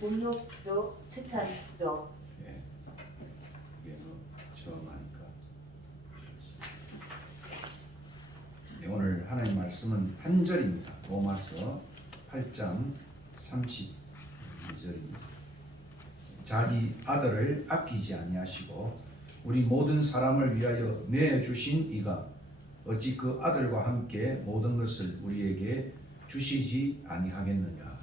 본욕도 최찬도 예, 이게 뭐 처음 하니까. 네, 오늘 하나님 말씀은 한 절입니다. 로마서 8장 32절입니다. 자기 아들을 아끼지 아니하시고 우리 모든 사람을 위하여 내주신 이가 어찌 그 아들과 함께 모든 것을 우리에게 주시지 아니하겠느냐.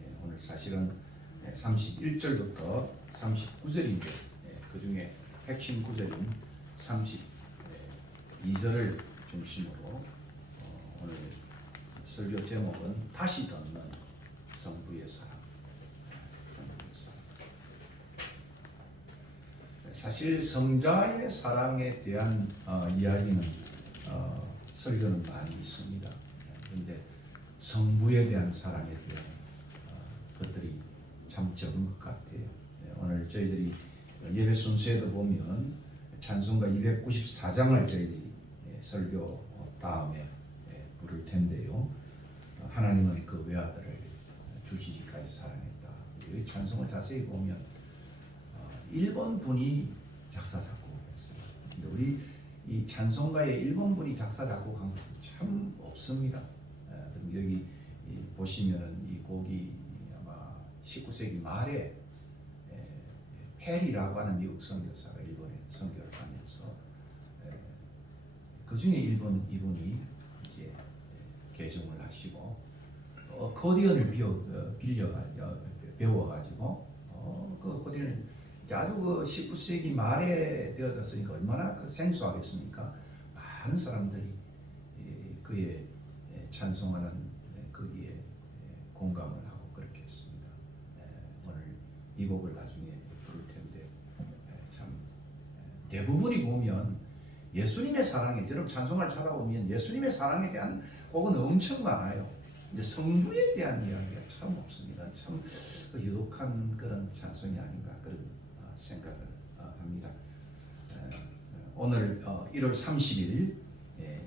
예, 오늘 사실은 31절부터 39절인데 그 중에 핵심 구절인 32절을 중심으로 오늘 설교 제목은 다시 듣는 성부의 사랑. 성부의 사랑. 사실 성자의 사랑에 대한 이야기는 설교는 많이 있습니다. 그런데 성부에 대한 사랑에 대한 것들이 참 적은 것 같아요. 오늘 저희들이 예배 순서에도 보면 찬송가 294장을 저희들이 설교 다음에 부를 텐데요. 하나님은 그 외아들을 주시기까지 사랑했다. 이 찬송을 자세히 보면 일본 분이 작사 작곡했어요. 근데 우리 이 찬송가의 일본 분이 작사 작곡한 것은 참 없습니다. 여기 보시면은 이 곡이 아마 19세기 말에 페리라고 하는 미국 선교사가 일본에 선교를 하면서 그 중에 이분이 이제 개종을 하시고 코디언을 배워가지고 그 코디언을 아주 그 19세기 말에 되어졌으니까 얼마나 그 생소하겠습니까? 많은 사람들이 그의 찬송하는 거기에 공감을 하고 그렇게 했습니다. 오늘 이 곡을 나중에 부를 텐데 참 대부분이 보면 예수님의 사랑에, 여러분 찬송을 찾아보면 예수님의 사랑에 대한 곡은 엄청 많아요. 근데 성부에 대한 이야기가 참 없습니다. 참 유독한 그런 찬송이 아닌가 그런 생각을 합니다. 오늘 1월 30일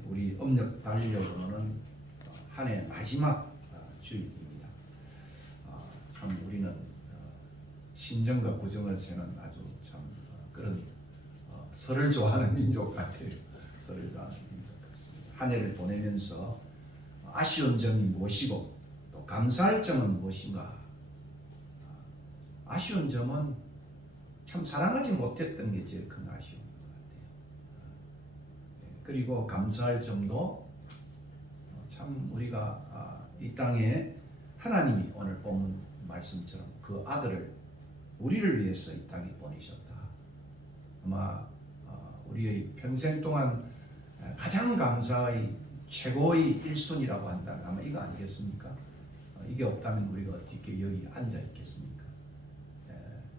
우리 음력 달력으로는 한 해 마지막 주일입니다. 참 우리는 신정과 구정을 세는 아주 참 그런 설을 좋아하는 민족 같아요. 설을 좋아하는 민족 같습니다. 한 해를 보내면서 아쉬운 점이 무엇이고 또 감사할 점은 무엇인가. 아쉬운 점은 참 사랑하지 못했던 게 제일 큰 아쉬운 것 같아요. 그리고 감사할 점도 참 우리가 이 땅에 하나님이 오늘 본문 말씀처럼 그 아들을 우리를 위해서 이 땅에 보내셨다. 아마 우리의 평생 동안 가장 감사의 최고의 1순위라고 한다면 아마 이거 아니겠습니까? 이게 없다면 우리가 어떻게 여기 앉아 있겠습니까?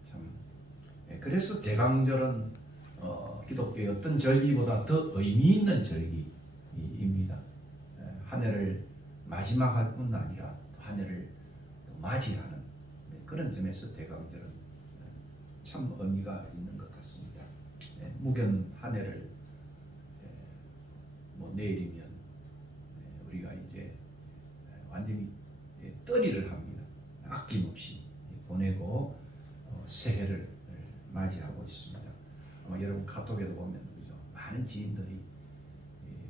참 그래서 대강절은 기독교의 어떤 절기보다 더 의미 있는 절기입니다. 한 해를 마지막할 뿐 아니라 한 해를 또 맞이하는 그런 점에서 대강절은 참 의미가 있는 것 같습니다. 무견 한 해를 뭐 내일이면 우리가 이제 완전히 떨이를 합니다. 아낌없이 보내고 새해를 맞이하고 있습니다. 아마 여러분 카톡에도 보면 그죠? 많은 지인들이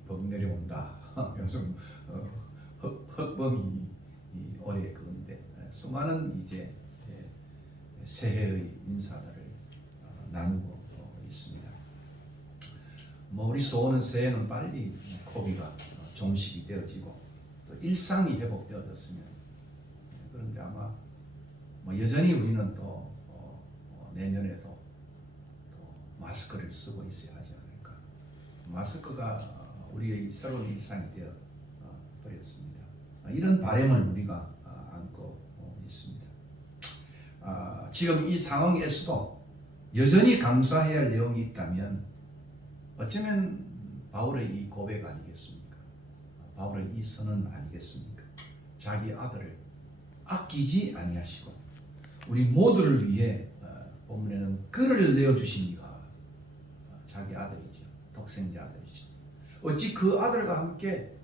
복 내려온다. 요즘 흑범이 올해 그건데 수많은 이제 새해의 인사들을 나누고 있습니다. 뭐 우리 소원은 새해는 빨리 코비가 종식이 되어지고 또 일상이 회복되어졌으면. 그런데 아마 뭐 여전히 우리는 또 내년에도 또 마스크를 쓰고 있어야 하지 않을까. 마스크가 우리의 새로운 일상이 되어 버렸습니다. 이런 바람을 우리가 안고 있습니다. 지금 이 상황에서도 여전히 감사해야 할 내용이 있다면 어쩌면 바울의 이 고백 아니겠습니까? 바울의 이 선언 아니겠습니까? 자기 아들을 아끼지 아니하시고 우리 모두를 위해 본문에는 그를 내어주신 이가 자기 아들이죠. 독생자 아들이죠. 어찌 그 아들과 함께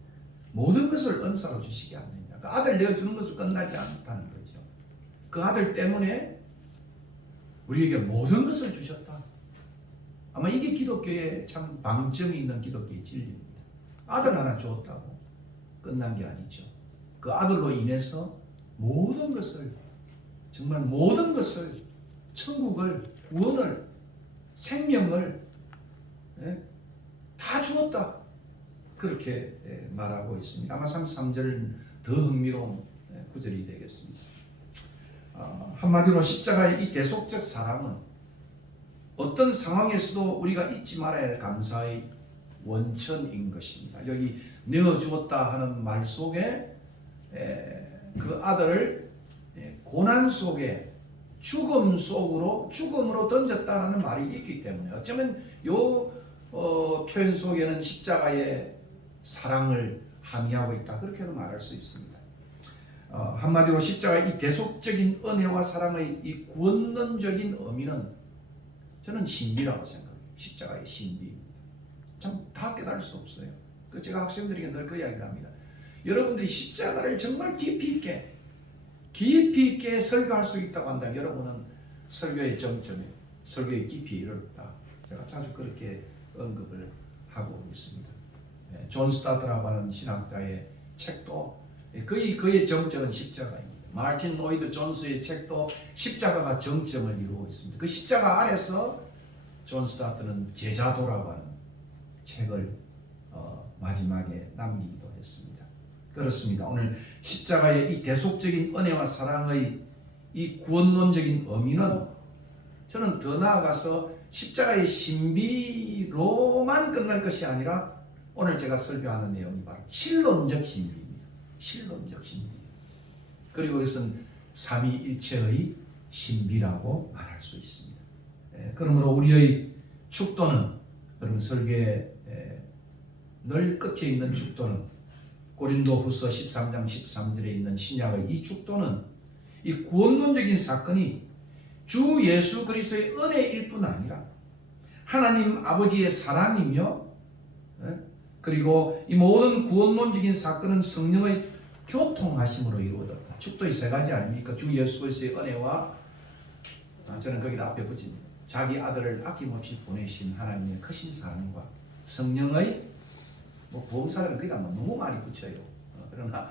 모든 것을 은사로 주시게 않느냐. 그 아들 내어주는 것을 끝나지 않다는 거죠. 그 아들 때문에 우리에게 모든 것을 주셨다. 아마 이게 기독교의 참 방점이 있는 기독교의 진리입니다. 아들 하나 주었다고 끝난 게 아니죠. 그 아들로 인해서 모든 것을, 정말 모든 것을, 천국을, 구원을, 생명을 다 주었다. 그렇게 말하고 있습니다. 아마 33절은 더 흥미로운 구절이 되겠습니다. 한마디로 십자가의 이 대속적 사랑은 어떤 상황에서도 우리가 잊지 말아야 할 감사의 원천인 것입니다. 여기 내어주었다 하는 말 속에 그 아들을 고난 속에 죽음으로 던졌다는 말이 있기 때문에 어쩌면 요 표현 속에는 십자가의 사랑을 함의하고 있다, 그렇게도 말할 수 있습니다. 한마디로 십자가의 이 대속적인 은혜와 사랑의 이 구원론적인 의미는 저는 신비라고 생각해요. 십자가의 신비입니다. 참 다 깨달을 수 없어요. 제가 학생들에게 늘 그 이야기를 합니다. 여러분들이 십자가를 정말 깊이 있게 설교할 수 있다고 한다면 여러분은 설교의 정점에, 설교의 깊이에 이르렀다. 제가 자주 그렇게 언급을 하고 있습니다. 존 스타트라고 하는 신학자의 책도 그의 정점은 십자가입니다. 마틴 로이드 존스의 책도 십자가가 정점을 이루고 있습니다. 그 십자가 아래서 존 스타트는 제자도라고 하는 책을 마지막에 남기기도 했습니다. 그렇습니다. 오늘 십자가의 이 대속적인 은혜와 사랑의 이 구원론적인 의미는 저는 더 나아가서 십자가의 신비로만 끝날 것이 아니라 오늘 제가 설교하는 내용이 바로 실론적 신비입니다. 실론적 신비. 그리고 이것은 삼위일체의 신비라고 말할 수 있습니다. 그러므로 우리의 축도는, 여러분 설교의 늘 끝에 있는 축도는 고린도후서 13장 13절에 있는 신약의 이 축도는 이 구원론적인 사건이 주 예수 그리스도의 은혜일 뿐 아니라 하나님 아버지의 사랑이며, 그리고 이 모든 구원론적인 사건은 성령의 교통하심으로 이루어졌다. 축도의 세 가지 아닙니까? 주 예수 그리스도의 은혜와, 저는 거기다 앞에 붙입니다. 자기 아들을 아낌없이 보내신 하나님의 크신 사랑과 성령의, 부흥사를 거기다 너무 많이 붙여요. 그러나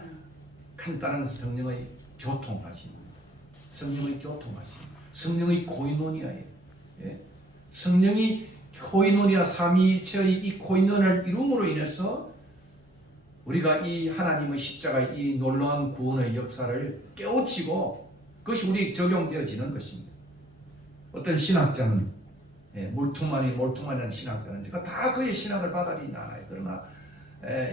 간단한 성령의 교통하심, 성령의 교통하심, 성령의 코이노니아예요. 성령이 코이노니아, 삼위일체의 이 코이노니아를 이룸으로 인해서 우리가 이 하나님의 십자가의 이 놀라운 구원의 역사를 깨우치고 그것이 우리에게 적용되어지는 것입니다. 어떤 신학자는, 몰퉁만이라는 신학자는 제가 다 그의 신학을 받아들이진 않아요. 그러나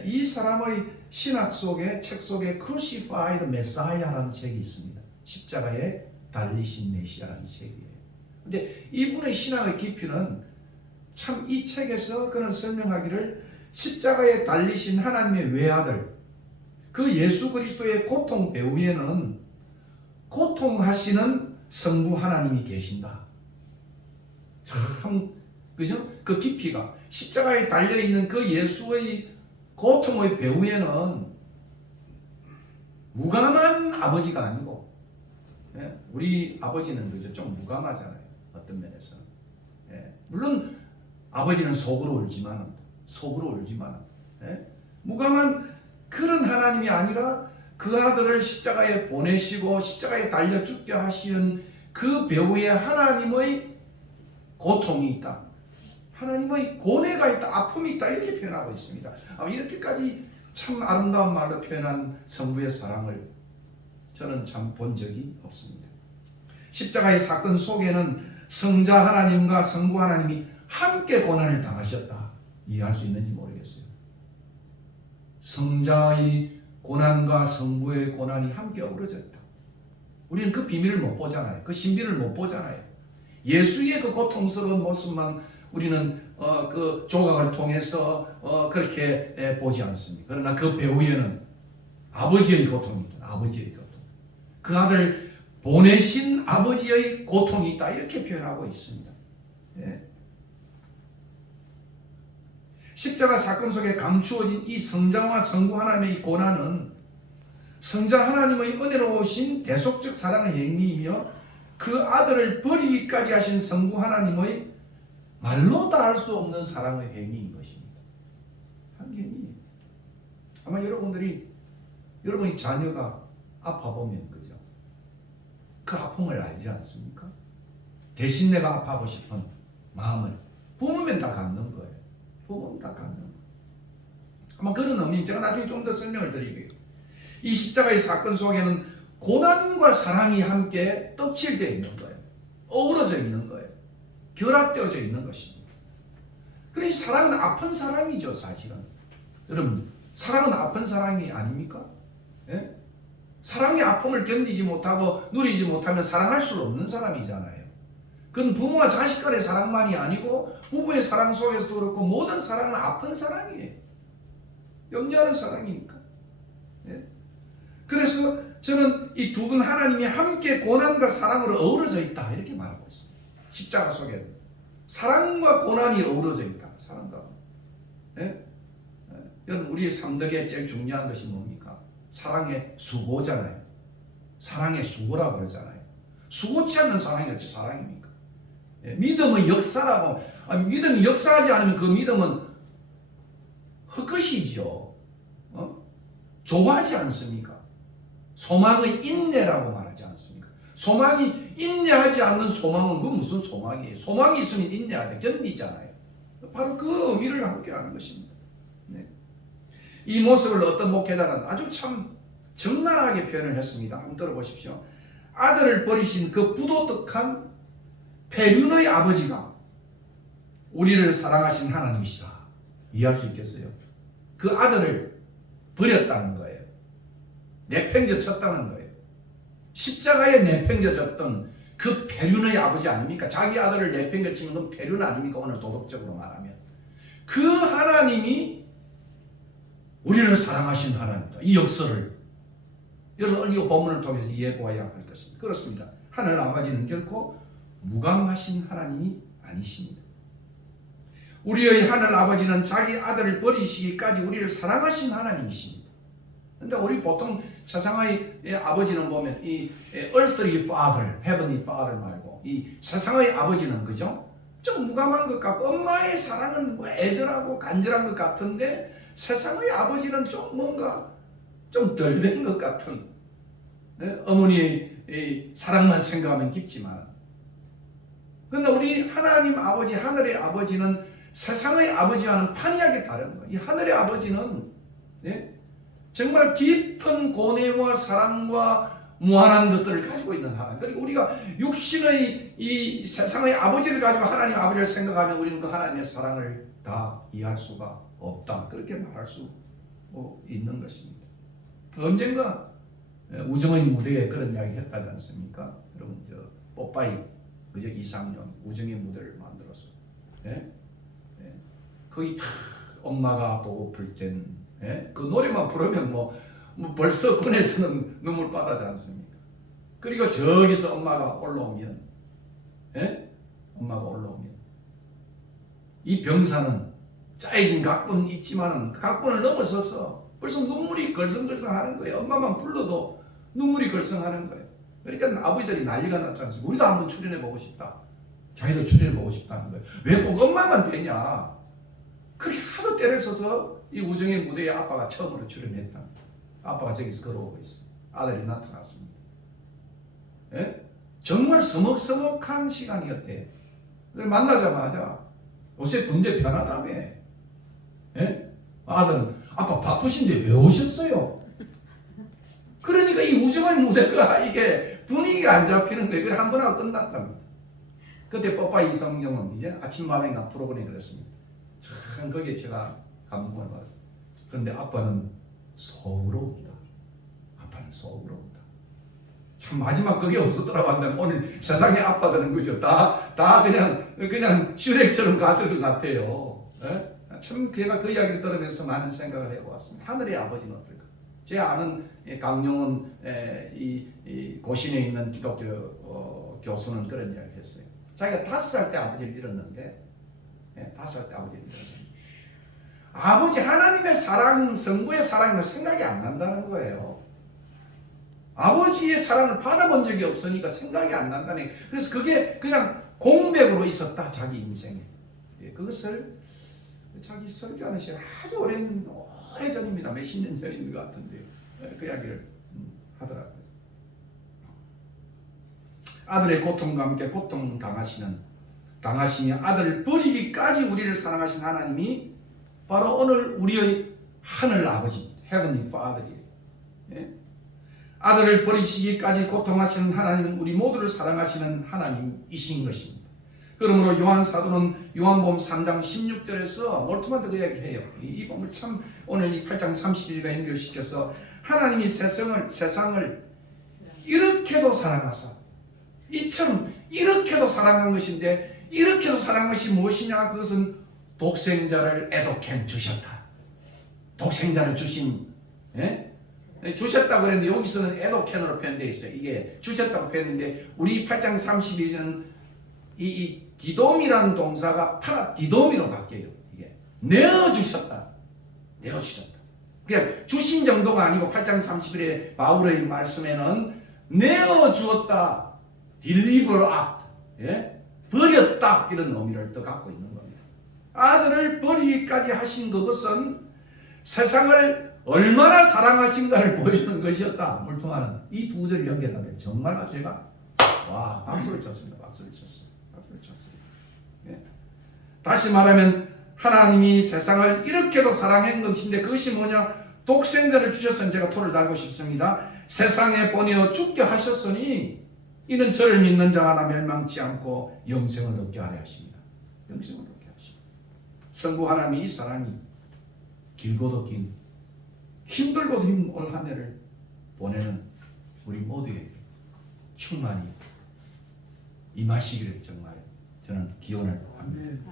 이 사람의 신학 속에, 책 속에 Crucified Messiah라는 책이 있습니다. 십자가에 달리신 메시아라는 책이에요. 근데 이분의 신학의 깊이는 참 이 책에서 그는 설명하기를 십자가에 달리신 하나님의 외아들, 그 예수 그리스도의 고통 배후에는 고통하시는 성부 하나님이 계신다. 참, 그죠? 그 깊이가, 십자가에 달려있는 그 예수의 고통의 배후에는 무감한 아버지가 아니고, 우리 아버지는 그죠? 좀 무감하잖아요. 어떤 면에서는. 물론 아버지는 속으로 울지만 무감한 그런 하나님이 아니라 그 아들을 십자가에 보내시고 십자가에 달려 죽게 하시는 그 배후에 하나님의 고통이 있다, 하나님의 고뇌가 있다, 아픔이 있다, 이렇게 표현하고 있습니다. 이렇게까지 참 아름다운 말로 표현한 성부의 사랑을 저는 참 본 적이 없습니다. 십자가의 사건 속에는 성자 하나님과 성부 하나님이 함께 고난을 당하셨다. 이해할 수 있는지 모르겠어요. 성자의 고난과 성부의 고난이 함께 어우러졌다. 우리는 그 비밀을 못 보잖아요. 그 신비를 못 보잖아요. 예수의 그 고통스러운 모습만 우리는 그 조각을 통해서 그렇게 보지 않습니다. 그러나 그 배후에는 아버지의 고통이 있다. 아버지의 고통. 그 아들 보내신 아버지의 고통이 있다. 이렇게 표현하고 있습니다. 십자가 사건 속에 감추어진 이 성자와 성부 하나님의 이 고난은 성자 하나님의 은혜로우신 대속적 사랑의 행위이며 그 아들을 버리기까지 하신 성부 하나님의 말로 다 할 수 없는 사랑의 행위인 것입니다. 한 행위. 아마 여러분이 자녀가 아파 보면 그죠? 그 아픔을 알지 않습니까? 대신 내가 아파하고 싶은 마음을 부모면 다 갖는 거예요. 부모는 다 갖는 거예요. 아마 그런 의미, 제가 나중에 좀 더 설명을 드리게요. 이 십자가의 사건 속에는 고난과 사랑이 함께 떡칠되어 있는 거예요. 어우러져 있는 거예요. 결합되어져 있는 것입니다. 그러니 사랑은 아픈 사랑이죠, 사실은. 여러분, 사랑은 아픈 사랑이 아닙니까? 예? 사랑의 아픔을 견디지 못하고 누리지 못하면 사랑할 수 없는 사람이잖아요. 그건 부모와 자식 간의 사랑만이 아니고 부부의 사랑 속에서도 그렇고 모든 사랑은 아픈 사랑이에요. 염려하는 사랑이니까. 예? 그래서 저는 이 두 분 하나님이 함께 고난과 사랑으로 어우러져 있다 이렇게 말하고 있습니다. 십자가 속에 사랑과 고난이 어우러져 있다. 사랑과 예? 여러분 우리의 삶덕에 제일 중요한 것이 뭡니까? 사랑의 수고잖아요. 사랑의 수고라고 그러잖아요. 수고치 않는 사랑이 어찌 사랑입니까? 예? 믿음의 역사라고 믿음이 역사하지 않으면 그 믿음은 헛것이지요. 좋아하지 않습니까? 소망의 인내라고 말하지 않습니까? 소망이 인내하지 않는 소망은 그 무슨 소망이에요? 소망이 있으면 인내하지 견디잖아요. 바로 그 의미를 함께 하는 것입니다. 네. 이 모습을 어떤 목회자는 아주 참 적나라하게 표현을 했습니다. 한번 들어보십시오. 아들을 버리신 그 부도덕한 폐륜의 아버지가 우리를 사랑하신 하나님이시다. 이해할 수 있겠어요? 그 아들을 버렸다는 거예요. 내팽겨 쳤다는 거예요. 십자가에 내팽겨 졌던 그 폐륜의 아버지 아닙니까? 자기 아들을 내팽겨 치는 건 폐륜 아닙니까? 오늘 도덕적으로 말하면. 그 하나님이 우리를 사랑하신 하나님이다. 이 역사를 여러분 이 본문을 통해서 이해해보아야 할 것입니다. 그렇습니다. 하늘 아버지는 결코 무감하신 하나님이 아니십니다. 우리의 하늘 아버지는 자기 아들을 버리시기까지 우리를 사랑하신 하나님이십니다. 근데 우리 보통 세상의 아버지는 보면 이 earthly father, heavenly father 말고 이 세상의 아버지는 그죠? 좀 무감한 것 같고 엄마의 사랑은 뭐 애절하고 간절한 것 같은데 세상의 아버지는 좀 뭔가 좀 덜 된 것 같은 어머니의 사랑만 생각하면 깊지만 근데 우리 하나님 아버지 하늘의 아버지는 세상의 아버지와는 판이하게 다른 거예요. 이 하늘의 아버지는 정말 깊은 고뇌와 사랑과 무한한 것들을 가지고 있는 하나님. 그리고 우리가 육신의 이 세상의 아버지를 가지고 하나님 아버지를 생각하면 우리는 그 하나님의 사랑을 다 이해할 수가 없다. 그렇게 말할 수 있는 것입니다. 언젠가 우정의 무대에 그런 이야기 했다지 않습니까? 여러분 뽀빠이 그죠? 이상용 우정의 무대를 만들어서 거기 탁 엄마가 보고플 땐 그 노래만 부르면 뭐 벌써 군에서는 눈물 빠다지 않습니까? 그리고 저기서 엄마가 올라오면 엄마가 올라오면 이 병사는 짜여진 각본 있지만은 각본을 넘어서서 벌써 눈물이 걸성걸성하는 거예요. 엄마만 불러도 눈물이 걸성하는 거예요. 그러니까 아버지들이 난리가 났지 않습니까? 우리도 한번 출연해보고 싶다. 자기도 출연해보고 싶다는 거예요. 왜 꼭 엄마만 되냐? 그렇게 하도 때를 써서 이 우정의 무대에 아빠가 처음으로 출연했다. 아빠가 저기서 걸어오고 있어. 아들이 나타났습니다. 정말 서먹서먹한 시간이었대요. 만나자마자 요새 군대 편하다며. 아들은 아빠 바쁘신데 왜 오셨어요? 그러니까 이 우정의 무대가 이게 분위기가 안 잡히는 거예요. 그래 한 번 하고 끝났답니다. 그때 뽀빠이 이성경은 이제 아침마당인가 프로그램에 그랬습니다. 참 거기에 제가 감동을 받았어요. 그런데 아빠는 서글옵니다. 아빠는 서글옵니다. 참 마지막 그게 없었더라고 한다면 오늘 세상의 아빠들은 그죠? 다 그냥 슈렉처럼 갔을 것 같아요. 참 제가 그 이야기를 들으면서 많은 생각을 해보았습니다. 하늘의 아버지는 어떨까? 제 아는 강용은 이 고신에 있는 기독교 교수는 그런 이야기를 했어요. 자기가 5살 때 아버지를 잃었는데 5살 때 아버지를 잃었는데 아버지 하나님의 사랑, 성부의 사랑은 생각이 안 난다는 거예요. 아버지의 사랑을 받아본 적이 없으니까 생각이 안 난다네. 그래서 그게 그냥 공백으로 있었다, 자기 인생에. 예, 그것을 자기 설교하는 시간 아주 오래전입니다. 몇십 년 전인 것 같은데 그 이야기를 하더라고요. 아들의 고통과 함께 고통 당하시며 아들을 버리기까지 우리를 사랑하신 하나님이 바로 오늘 우리의 하늘 아버지, Heavenly Father이에요. 예? 아들을 버리시기까지 고통하시는 하나님은 우리 모두를 사랑하시는 하나님이신 것입니다. 그러므로 요한 사도는 요한복음 3장 16절에서 몰트만트 그 이야기를 해요. 이 본을 참 오늘 이 8장 31절과 연결시켜서 하나님이 세상을 이렇게도 사랑하사, 이처럼 이렇게도 사랑한 것인데, 이렇게도 사랑한 것이 무엇이냐? 그것은 독생자를 애독해 주셨다. 독생자를 주신, 예? 주셨다고 그랬는데 여기서는 애독캔으로 표현되어 있어요. 이게 주셨다고 표현했는데 우리 8장 32절은 이 디돔이라는 동사가 파라디돔이로 바뀌어요. 이게 내어주셨다. 내어주셨다. 그냥 주신 정도가 아니고 8장 31의 바울의 말씀에는 내어주었다. deliver up. 예? 버렸다. 이런 의미를 또 갖고 있는 겁니다. 아들을 버리기까지 하신 그것은 세상을 얼마나 사랑하신가를 보여주는 것이었다. 물통하는 이 두 절을 연결하면 정말 제가 와 박수를 쳤습니다. 박수를 쳤어요. 예. 다시 말하면 하나님이 세상을 이렇게도 사랑한 것인데 그것이 뭐냐? 독생자를 주셨으니 제가 토를 달고 싶습니다. 세상에 보내어 죽게 하셨으니 이는 저를 믿는 자가 다 멸망치 않고 영생을 얻게 하려 하십니다. 영생을 얻게 하십니다. 성부 하나님이 이 사랑이 길고도 긴 힘들고도 힘든 올 한 해를 보내는 우리 모두에게 충만히 임하시기를 정말 저는 기원을 합니다.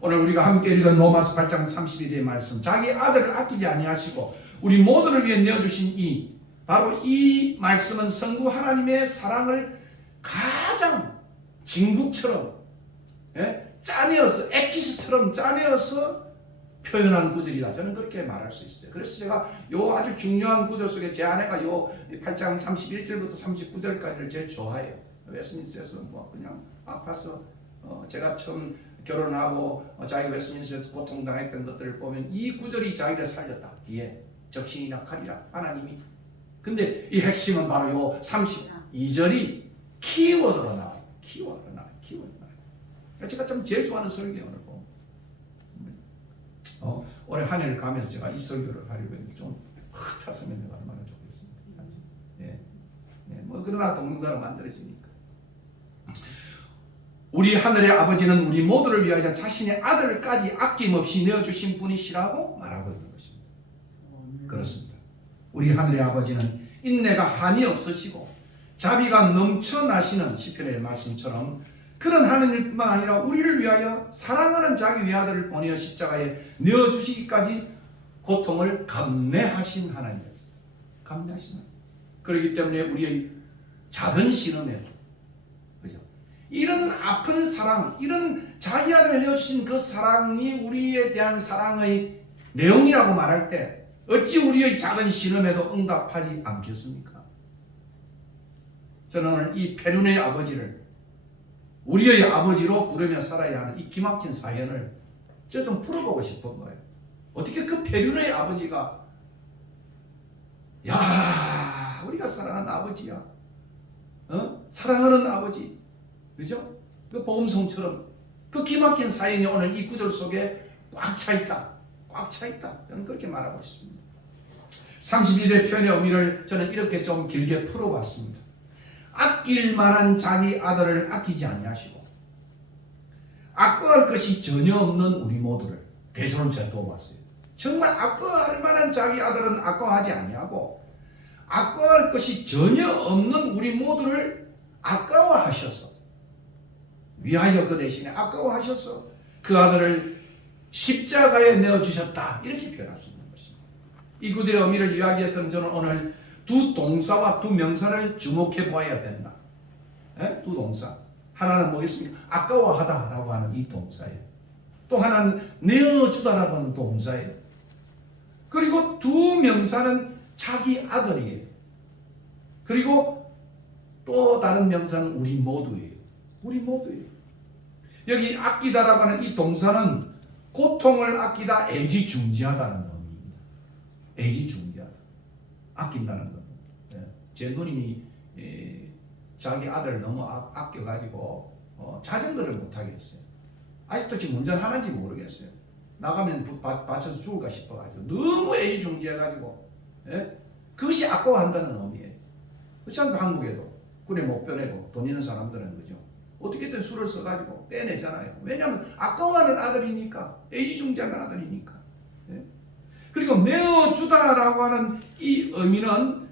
오늘 우리가 함께 읽은 로마서 8장 31절의 말씀, 자기 아들을 아끼지 아니하시고 우리 모두를 위해 내어주신 바로 이 말씀은 성부 하나님의 사랑을 가장 진국처럼 짜내어서 엑기스처럼 짜내어서 표현한 구절이다. 저는 그렇게 말할 수 있어요. 그래서 제가 요 아주 중요한 구절 속에 제 아내가 요 8장 31절부터 39절까지를 제일 좋아해요. 웨스민스에서 뭐 그냥 아파서 제가 처음 결혼하고 자기가 웨스민스에서 고통당했던 것들을 보면 이 구절이 자기를 살렸다. 뒤에 적신이나 칼이라 하나님이. 근데 이 핵심은 바로 요 32절이 키워드로 나와요. 키워드로 나와요. 제가 참 제일 좋아하는 설교예요. 오늘 보면. 올해 한 해를 가면서 제가 이 설교를 하려고 했는데 좀 흩었으면 내가 얼마나 좋겠습니다. 예. 뭐 그러나 동사로 만들어지니까. 우리 하늘의 아버지는 우리 모두를 위하여 자신의 아들까지 아낌없이 내어주신 분이시라고 말하고 있는 것입니다. 그렇습니다. 우리 하늘의 아버지는 인내가 한이 없으시고 자비가 넘쳐나시는 시편의 말씀처럼 그런 하느님뿐만 아니라 우리를 위하여 사랑하는 자기 외아들을 보내어 십자가에 내어주시기까지 고통을 감내하신 하나님이었습니다. 감내하신 하나님. 그렇기 때문에 우리의 작은 신음에 그죠? 이런 아픈 사랑, 이런 자기 아들을 내어주신 그 사랑이 우리에 대한 사랑의 내용이라고 말할 때 어찌 우리의 작은 신음에도 응답하지 않겠습니까? 저는 오늘 이 페륜의 아버지를 우리의 아버지로 부르며 살아야 하는 이 기막힌 사연을 제가 좀 풀어보고 싶은 거예요. 어떻게 그 페륜의 아버지가 야 우리가 사랑하는 아버지야, 사랑하는 아버지, 그죠? 그 복음성처럼 그 기막힌 사연이 오늘 이 구절 속에 꽉 차 있다. 꽉 차 있다. 저는 그렇게 말하고 있습니다. 31의 표현의 의미를 저는 이렇게 좀 길게 풀어봤습니다. 아낄 만한 자기 아들을 아끼지 아니하시고 아까워할 것이 전혀 없는 우리 모두를 대조를 제가 도와봤어요. 정말 아까워할 만한 자기 아들은 아까워하지 아니하고 아까워할 것이 전혀 없는 우리 모두를 아까워하셔서 위하여 그 대신에 아까워하셔서 그 아들을 십자가에 내어주셨다. 이렇게 표현할 수 있는 것입니다. 이 구절의 의미를 이야기해서는 저는 오늘 두 동사와 두 명사를 주목해 보아야 된다. 두 동사. 하나는 뭐겠습니까? 아까워하다라고 하는 이 동사예요. 또 하나는 내어주다라고 하는 동사예요. 그리고 두 명사는 자기 아들이에요. 그리고 또 다른 명사는 우리 모두예요. 우리 모두예요. 여기 아끼다라고 하는 이 동사는 고통을 아끼다, 애지중지하다는 의미입니다. 애지중지하다. 아낀다는 것. 제 누님이 자기 아들을 너무 아껴가지고 자전거를 못하게 했어요. 아직도 지금 운전하는지 모르겠어요. 나가면 받쳐서 죽을까 싶어가지고 너무 애지중지해가지고 그것이 아까워한다는 의미예요. 그렇지 않고 한국에도 군에 못 보내고 돈 있는 사람들은 그죠. 어떻게든 술을 써가지고 빼내잖아요. 왜냐하면 아까워하는 아들이니까, 애지중지하는 아들이니까. 그리고 내어주다라고 하는 이 의미는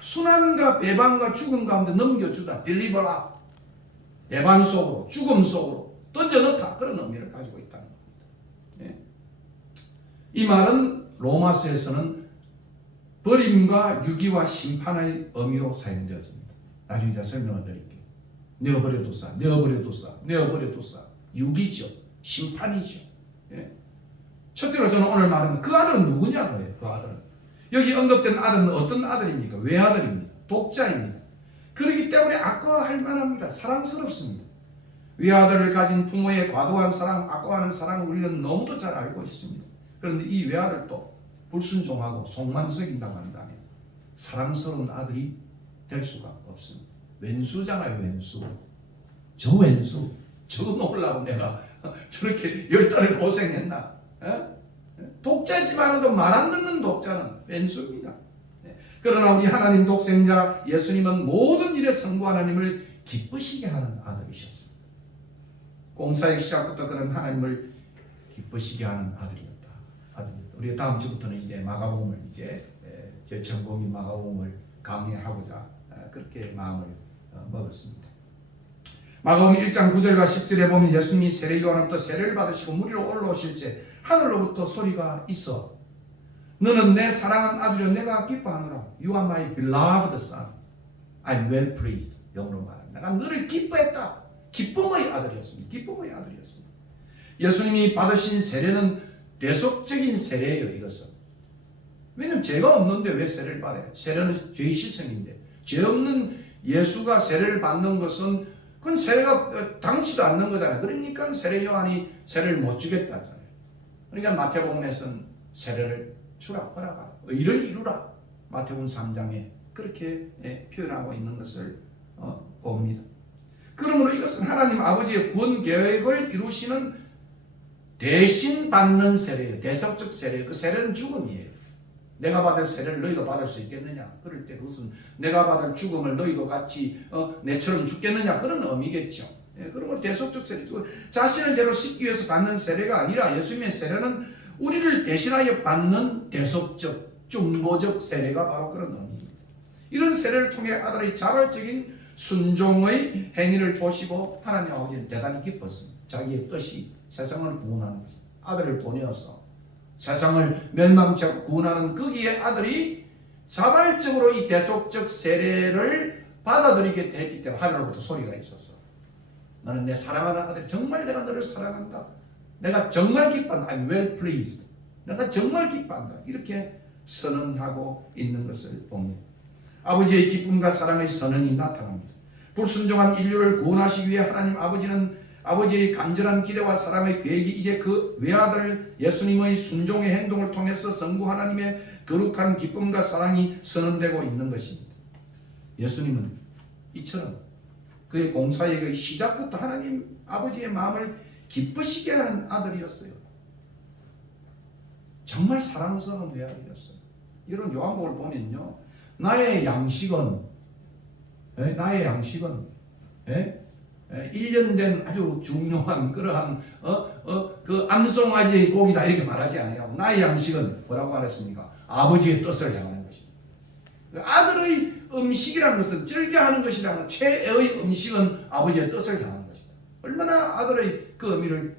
순환과 배반과 죽음 가운데 넘겨주다, deliver up, 배반 속으로, 죽음 속으로 던져넣다, 그런 의미를 가지고 있다는 겁니다. 이 말은 로마서에서는 버림과 유기와 심판의 의미로 사용되었습니다. 나중에 제가 설명을 드릴게요. 내어버려두사, 내어버려두사, 내어버려두사. 유기죠. 심판이죠. 첫째로 저는 오늘 말하는 그 아들은 누구냐고요. 그 아들은. 여기 언급된 아들은 어떤 아들입니까? 외아들입니다. 독자입니다. 그렇기 때문에 아까워할 만합니다. 사랑스럽습니다. 외아들을 가진 부모의 과도한 사랑, 아까워하는 사랑을 우리는 너무도 잘 알고 있습니다. 그런데 이 외아들도 불순종하고 속만 썩인다고 한다면 사랑스러운 아들이 될 수가 없습니다. 왼수잖아요, 왼수. 저 왼수. 저거 놓으려고 내가 저렇게 10달을 고생했나? 독자지만도 말 안 듣는 독자는 왼수입니다. 그러나 우리 하나님 독생자 예수님은 모든 일에 성부 하나님을 기쁘시게 하는 아들이셨습니다. 공사의 시작부터 그런 하나님을 기쁘시게 하는 아들이었다. 우리가 다음 주부터는 이제 마가복음을 제 전공인 마가복음을 강의하고자 그렇게 마음을 먹었습니다. 마가복음 1장 9절과 10절에 보면 예수님이 세례 요한으로부터 세례를 받으시고 물 위로 올라오실 때 하늘로부터 소리가 있어 너는 내 사랑하는 아들이요 내가 기뻐하노라. You are my beloved son. I'm well pleased. 영어로 말합니다. 내가 너를 기뻐했다. 기쁨의 아들이었습니다. 기쁨의 아들이었습니다. 예수님이 받으신 세례는 대속적인 세례예요. 이것은. 왜냐하면 죄가 없는데 왜 세례를 받아요? 세례는 죄의 시성인데 죄 없는 예수가 세례를 받는 것은 그건 세례가 당치도 않는 거잖아요. 그러니까 세례 요한이 세례를 못 주겠다잖아요. 그러니까 마태복음에서는 세례를 주라, 허락하라, 의를 이루라. 마태복음 3장에 그렇게 표현하고 있는 것을 봅니다. 그러므로 이것은 하나님 아버지의 구원 계획을 이루시는 대신 받는 세례예요. 대속적 세례예요. 그 세례는 죽음이에요. 내가 받을 세례를 너희도 받을 수 있겠느냐? 그럴 때 그것은 내가 받을 죽음을 너희도 같이 내처럼 죽겠느냐? 그런 의미겠죠. 그러면 대속적 세례, 자신을 죄로 씻기 위해서 받는 세례가 아니라 예수님의 세례는 우리를 대신하여 받는 대속적, 중보적 세례가 바로 그런 의미입니다. 이런 세례를 통해 아들의 자발적인 순종의 행위를 보시고 하나님 아버지는 대단히 기뻤습니다. 자기의 뜻이 세상을 구원하는 것입니다. 아들을 보내어서 세상을 멸망치 않고 구원하는 거기에 아들이 자발적으로 이 대속적 세례를 받아들이게 됐기 때문에 하늘로부터 소리가 있어서 너는 내 사랑하는 아들, 정말 내가 너를 사랑한다. 내가 정말 기뻐한다. I'm well pleased. 내가 정말 기뻐한다. 이렇게 선언하고 있는 것을 봅니다. 아버지의 기쁨과 사랑의 선언이 나타납니다. 불순종한 인류를 구원하시기 위해 하나님 아버지는 아버지의 간절한 기대와 사랑의 계획이 이제 그 외아들 예수님의 순종의 행동을 통해서 성부 하나님의 거룩한 기쁨과 사랑이 선언되고 있는 것입니다. 예수님은 이처럼 그의 공사의 시작부터 하나님 아버지의 마음을 기쁘시게 하는 아들이었어요. 정말 사랑스러운 외아들이었어요. 이런 요한복음을 보면요, 나의 양식은 1년 된 아주 중요한 그러한 그 암송아지의 고기다 이렇게 말하지 않아요. 나의 양식은 뭐라고 말했습니까? 아버지의 뜻을 향하는 것입니다. 아들의 음식이라는 것은 즐겨하는 것이라는 최애의 음식은 아버지의 뜻을 향하는 것이다. 얼마나 아들의 그 의미를,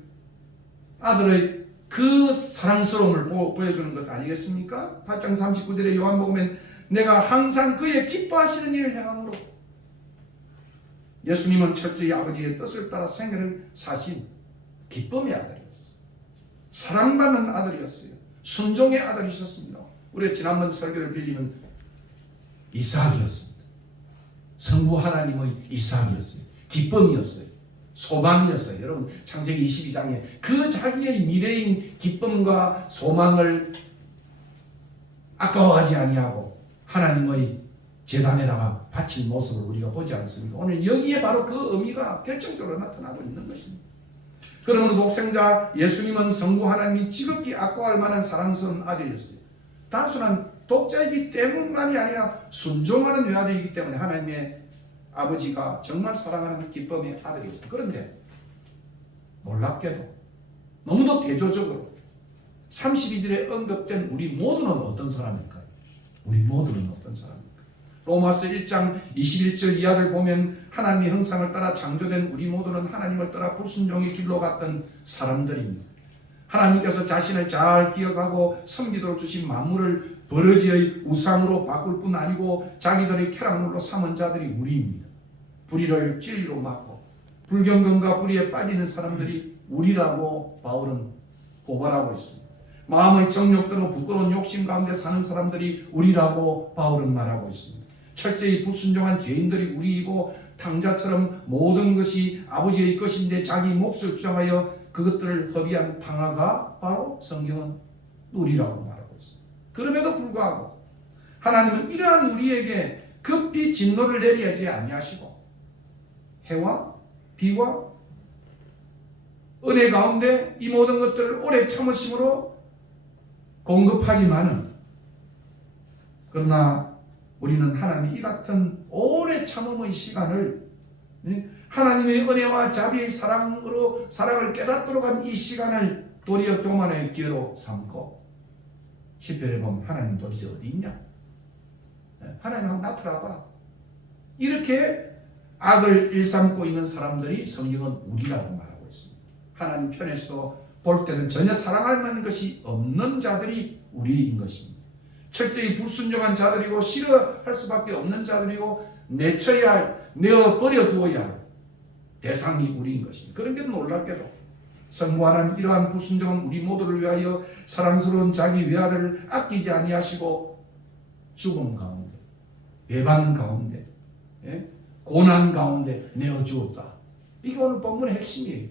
아들의 그 사랑스러움을 보여주는 것 아니겠습니까? 8장 39절에 요한복음엔 내가 항상 그의 기뻐하시는 일을 향함으로, 예수님은 철저히 아버지의 뜻을 따라 생애를 사신 기쁨의 아들이었어요. 사랑받는 아들이었어요. 순종의 아들이셨습니다. 우리가 지난번 설교를 빌리면 이삭이었습니다. 성부 하나님의 이상이었어요. 기쁨이었어요. 소망이었어요. 여러분 창세기 22장에 그 자기의 미래인 기쁨과 소망을 아까워하지 아니하고 하나님의 제단에다가 바친 모습을 우리가 보지 않습니까? 오늘 여기에 바로 그 의미가 결정적으로 나타나고 있는 것입니다. 그러므로 독생자 예수님은 성부 하나님이 지극히 아까워할 만한 사랑스러운 아들이었어요. 단순한 독자이기 때문만이 아니라 순종하는 외아들이기 때문에 하나님의 아버지가 정말 사랑하는 기쁨의 아들이었어요. 그런데 놀랍게도 너무도 대조적으로 32절에 언급된 우리 모두는 어떤 사람일까요? 우리 모두는 어떤 사람일까요? 로마서 1장 21절 이하를 보면 하나님의 형상을 따라 창조된 우리 모두는 하나님을 따라 불순종의 길로 갔던 사람들입니다. 하나님께서 자신을 잘 기억하고 섬기도록 주신 만물을 버러지의 우상으로 바꿀 뿐 아니고 자기들의 쾌락물로 삼은 자들이 우리입니다. 불의를 진리로 막고 불경건과 불의에 빠지는 사람들이 우리라고 바울은 고발하고 있습니다. 마음의 정욕대로 부끄러운 욕심 가운데 사는 사람들이 우리라고 바울은 말하고 있습니다. 철저히 불순종한 죄인들이 우리이고 탕자처럼 모든 것이 아버지의 것인데 자기 몫을 주장하여 그것들을 허비한 탕아가 바로 성경은 우리라고 말하고 있습니다. 그럼에도 불구하고 하나님은 이러한 우리에게 급히 진노를 내리지 아니하시고 해와 비와 은혜 가운데 이 모든 것들을 오래 참으심으로 공급하지만은 그러나 우리는 하나님이 이 같은 오래 참음의 시간을 하나님의 은혜와 자비의 사랑으로 사랑을 깨닫도록 한 이 시간을 도리어 교만의 기회로 삼고 10절에 보면 하나님 도대체 어디 있냐? 하나님 한번 나타나봐. 이렇게 악을 일삼고 있는 사람들이 성경은 우리라고 말하고 있습니다. 하나님 편에서도 볼 때는 전혀 사랑할 만한 것이 없는 자들이 우리인 것입니다. 철저히 불순종한 자들이고 싫어할 수밖에 없는 자들이고 내쳐야 할, 내어버려 두어야 할 대상이 우리인 것입니다. 그런데도 놀랍게도 성부 하나님 이러한 불순종은 우리 모두를 위하여 사랑스러운 자기 외아들을 아끼지 아니하시고 죽음 가운데, 배반 가운데, 고난 가운데 내어주었다. 이게 오늘 본문의 핵심이에요.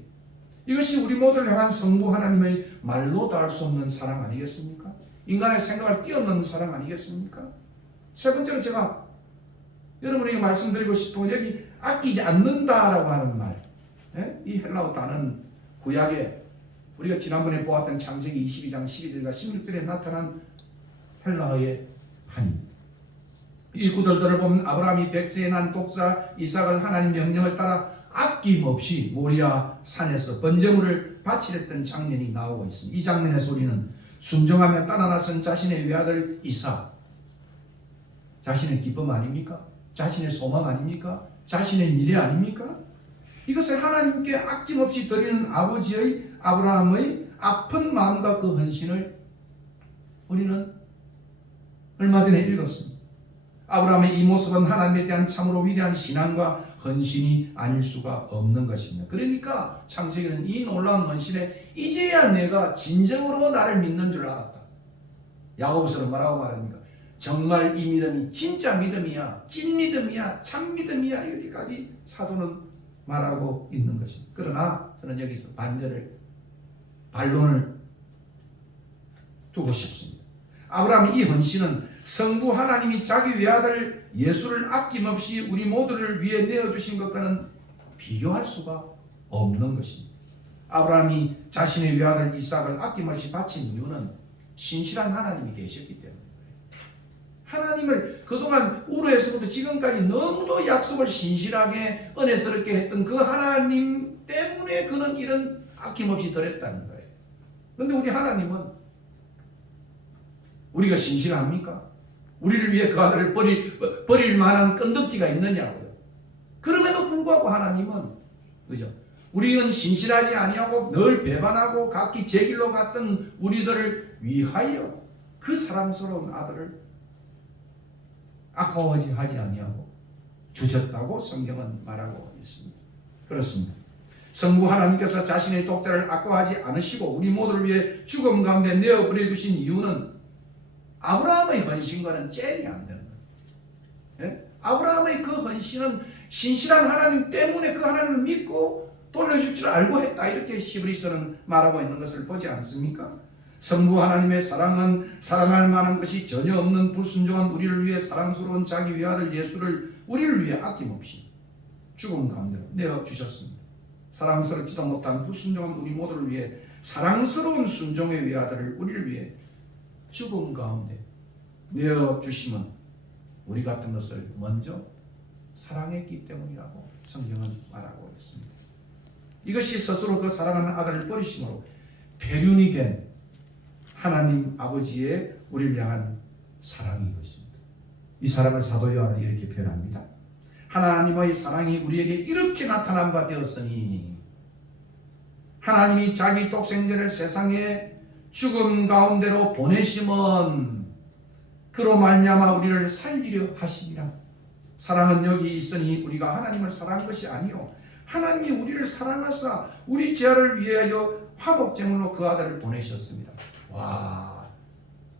이것이 우리 모두를 향한 성부 하나님의 말로 다 할 수 없는 사랑 아니겠습니까? 인간의 생각을 뛰어넘는 사랑 아니겠습니까? 세 번째로 제가 여러분에게 말씀드리고 싶은 건 여기 아끼지 않는다라고 하는 말. 이 헬라어 단어는 구약에 우리가 지난번에 보았던 창세기 22장 12절과 16절에 나타난 헬라어의 한입니다. 이 구절들을 보면 아브라함이 백세에 난 독사 이삭을 하나님 명령을 따라 아낌없이 모리아 산에서 번제물을 바치랬던 장면이 나오고 있습니다. 이 장면에서 우리는 순종하며 따라 나선 자신의 외아들 이삭, 자신의 기쁨 아닙니까? 자신의 소망 아닙니까? 자신의 미래 아닙니까? 이것을 하나님께 아낌없이 드리는 아버지의 아브라함의 아픈 마음과 그 헌신을 우리는 얼마 전에 읽었습니다. 아브라함의 이 모습은 하나님에 대한 참으로 위대한 신앙과 헌신이 아닐 수가 없는 것입니다. 그러니까 창세기는 이 놀라운 헌신에 이제야 내가 진정으로 나를 믿는 줄 알았다. 야고보서는 뭐라고 말합니까? 정말 이 믿음이 진짜 믿음이야, 찐 믿음이야, 참 믿음이야, 이렇게까지 사도는 말하고 있는 것입니다. 그러나 저는 여기서 반론을 두고 싶습니다. 아브라함의 이 헌신은 성부 하나님이 자기 외아들 예수를 아낌없이 우리 모두를 위해 내어주신 것과는 비교할 수가 없는 것입니다. 아브라함이 자신의 외아들 이삭을 아낌없이 바친 이유는 신실한 하나님이 계셨기 때문입니다. 하나님을 그동안 우르에서부터 지금까지 너무도 약속을 신실하게 은혜스럽게 했던 그 하나님 때문에 그는 이런 아낌없이 드렸다는 거예요. 그런데 우리 하나님은 우리가 신실합니까? 우리를 위해 그 아들을 버릴 만한 끈덕지가 있느냐고요. 그럼에도 불구하고 하나님은 그죠? 우리는 신실하지 아니하고 늘 배반하고 각기 제 길로 갔던 우리들을 위하여 그 사랑스러운 아들을 아까워하지 아니하고 주셨다고 성경은 말하고 있습니다. 그렇습니다. 성부 하나님께서 자신의 독자를 아까워하지 않으시고 우리 모두를 위해 죽음 가운데 내어버려 주신 이유는 아브라함의 헌신과는 쟁이 안 되는 거예요. 아브라함의 그 헌신은 신실한 하나님 때문에 그 하나님을 믿고 돌려줄 줄 알고 했다. 이렇게 히브리서는 말하고 있는 것을 보지 않습니까? 성부 하나님의 사랑은 사랑할 만한 것이 전혀 없는 불순종한 우리를 위해 사랑스러운 자기 외아들 예수를 우리를 위해 아낌없이 죽음 가운데 내어주셨습니다. 사랑스럽지도 못한 불순종한 우리 모두를 위해 사랑스러운 순종의 외아들을 우리를 위해 죽음 가운데 내어주심은 우리 같은 것을 먼저 사랑했기 때문이라고 성경은 말하고 있습니다. 이것이 스스로 그 사랑하는 아들을 버리심으로 배륜이 된 하나님 아버지의 우리를 향한 사랑인 것입니다. 이 사랑을 사도 요한은 이렇게 표현합니다. 하나님의 사랑이 우리에게 이렇게 나타난 바 되었으니 하나님이 자기 독생자를 세상에 죽음 가운데로 보내심은 그로 말미암아 우리를 살리려 하시니라. 사랑은 여기 있으니 우리가 하나님을 사랑한 것이 아니요 하나님이 우리를 사랑하사 우리 죄를 위하여 화목제물로 그 아들을 보내셨습니다. 와,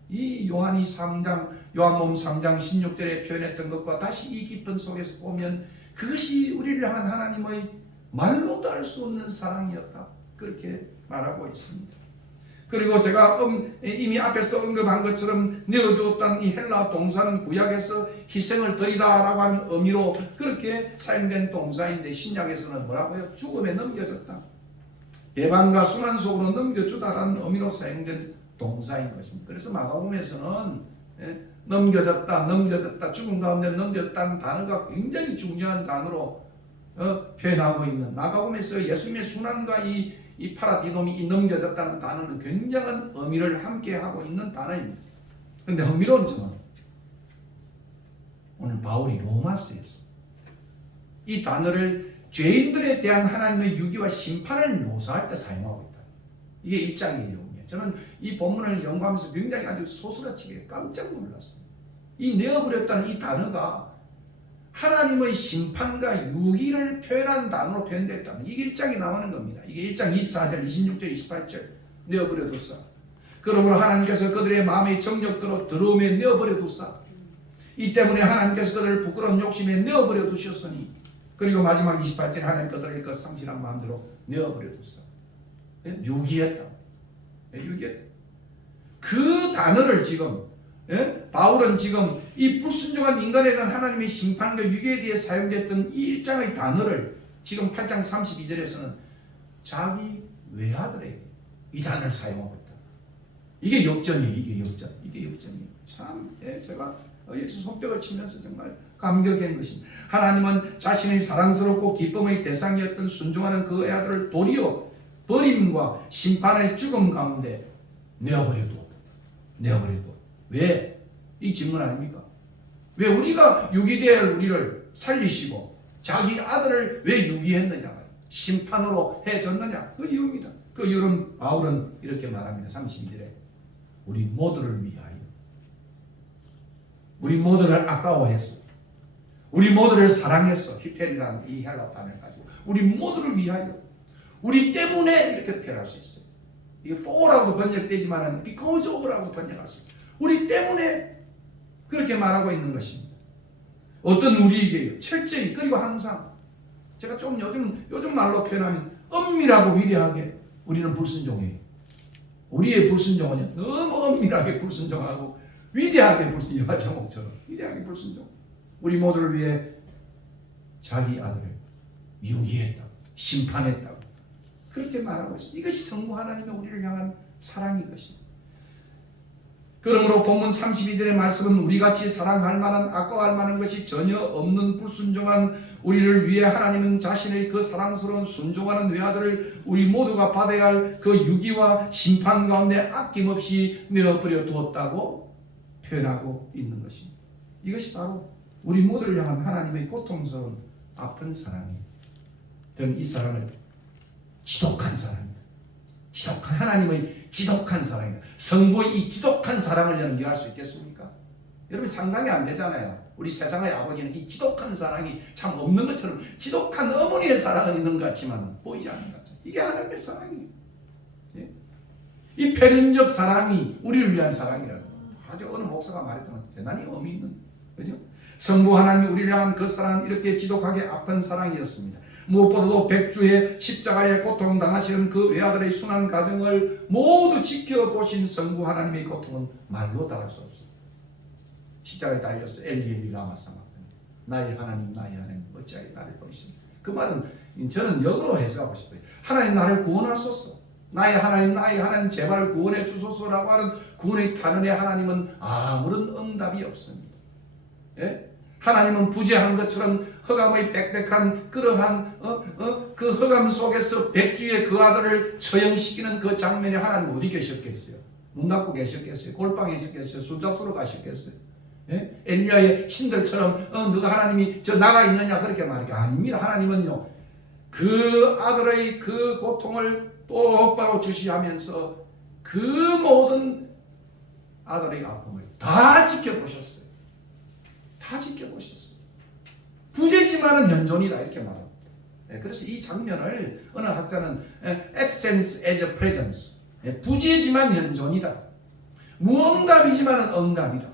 이 요한이 3장 요한복음 3장 16절에 표현했던 것과 다시 이 깊은 속에서 보면 그것이 우리를 향한 하나님의 말로도 할 수 없는 사랑이었다. 그렇게 말하고 있습니다. 그리고 제가 이미 앞에서 언급한 것처럼 내어주었다는 이 헬라 동사는 구약에서 희생을 드리다라고 하는 의미로 그렇게 사용된 동사인데 신약에서는 뭐라고요? 죽음에 넘겨졌다. 배반과 순환 속으로 넘겨주다라는 의미로 사용된 동사인 것입니다. 그래서 마가복음에서는 넘겨졌다, 죽음 가운데 넘겨졌다는 단어가 굉장히 중요한 단어로 표현하고 있는 마가복음에서 예수님의 순환과 이 파라디돔이 이 넘겨졌다는 단어는 굉장한 의미를 함께 하고 있는 단어입니다. 그런데 흥미로운 점은 오늘 바울이 로마서에서 이 단어를 죄인들에 대한 하나님의 유기와 심판을 묘사할 때 사용하고 있다. 이게 1장 내용이에요. 저는 이 본문을 연구하면서 굉장히 아주 소스라치게 깜짝 놀랐어요. 이 내어버렸다는 이 단어가 하나님의 심판과 유기를 표현한 단어로 표현됐다면 이게 1장이 나오는 겁니다. 이게 1장 24절, 26절, 28절 내어버려 두사. 그러므로 하나님께서 그들의 마음의 정욕대로 더러움에 내어버려 두사. 이 때문에 하나님께서 그들을 부끄러운 욕심에 내어버려 두셨으니 그리고 마지막 28절 하나님 그들을 그 상실한 마음대로 내어버려 두사. 유기했다. 유기했다. 그 단어를 지금 바울은 지금 이 불순종한 인간에 대한 하나님의 심판과 유기에 대해 사용됐던 이 1장의 단어를 지금 8장 32절에서는 자기 외아들에게 이 단어를 사용하고 있다. 이게 역전이에요. 이게 역전이에요. 참 제가 예수 손뼉을 치면서 정말 감격한 것입니다. 하나님은 자신의 사랑스럽고 기쁨의 대상이었던 순종하는 그 애아들을 도리어 버림과 심판의 죽음 가운데 내어버려 두었다. 왜? 이 질문 아닙니까? 왜 우리가 유기될 우리를 살리시고 자기 아들을 왜 유기했느냐? 심판으로 해줬느냐? 그 이유입니다. 그 이유는 바울은 이렇게 말합니다. 32절에 우리 모두를 위하여, 우리 모두를 아까워했어, 우리 모두를 사랑했어. 히펠이라는 이 헬라 단어를 가지고 우리 모두를 위하여, 우리 때문에 이렇게 표현할 수 있어요. 이게 for라고도 번역되지만 because of라고 번역할 수 있어요. 우리 때문에 그렇게 말하고 있는 것입니다. 어떤 우리에게요? 철저히, 그리고 항상 제가 좀 요즘 말로 표현하면 엄밀하고 위대하게 우리는 불순종해요. 우리의 불순종은 너무 엄밀하게 불순종하고 위대하게 불순종한 제목처럼 위대하게 불순종. 우리 모두를 위해 자기 아들을 유기했다고, 심판했다고 그렇게 말하고 있습니다. 이것이 성부 하나님의 우리를 향한 사랑인 것입니다. 그러므로 본문 32절의 말씀은 우리같이 사랑할 만한, 아까워할 만한 것이 전혀 없는 불순종한 우리를 위해 하나님은 자신의 그 사랑스러운 순종하는 외아들을 우리 모두가 받아야 할 그 유기와 심판 가운데 아낌없이 내어버려 두었다고 표현하고 있는 것입니다. 이것이 바로 우리 모두를 향한 하나님의 고통스러운 아픈 사랑이에요. 저는 이 사랑을 지독한 사랑입니다. 지독한 하나님의 지독한 사랑입니다. 성부의 이 지독한 사랑을 연기할 수 있겠습니까? 여러분 상상이 안 되잖아요. 우리 세상의 아버지는 이 지독한 사랑이 참 없는 것처럼 지독한 어머니의 사랑은 있는 것 같지만 보이지 않는 것 같죠. 이게 하나님의 사랑이에요. 예? 이 편인적 사랑이 우리를 위한 사랑이라고 아주 어느 목사가 말했던 대단히 의미 있는, 그죠? 성부 하나님이 우리를 향한 그 사랑은 이렇게 지독하게 아픈 사랑이었습니다. 무엇보다도 백주의 십자가에 고통당하시는 그 외아들의 순환 과정을 모두 지켜보신 성부 하나님의 고통은 말로 다할 수 없습니다. 십자가에 달려서 엘리 엘리 라마 사막타니, 나의 하나님 나의 하나님 어찌하여 나를 버리십니까? 그 말은 저는 역으로 해석하고 싶어요. 하나님 나를 구원하소서, 나의 하나님 제발 구원해 주소서라고 하는 구원의 탄원에 하나님은 아무런 응답이 없습니다. 예? 하나님은 부재한 것처럼 흑암의 빽빽한 그러한 그 흑암 속에서 백주의 그 아들을 처형시키는 그 장면에 하나님 어디 계셨겠어요? 문 닫고 계셨겠어요? 골방에 있었겠어요? 술잡수로 가셨겠어요? 예? 엘리야의 신들처럼 너가 하나님이 저 나가 있느냐 그렇게 말하기 아닙니다. 하나님은요 그 아들의 그 고통을 똑바로 주시하면서 그 모든 아들의 아픔을 다 지켜보셨어요. 다 지켜보셨어요. 부재지만은 현존이다 이렇게 말합니다. 그래서 이 장면을 어느 학자는 absence as a presence, 부재지만 현존이다, 무응답이지만 응답이다.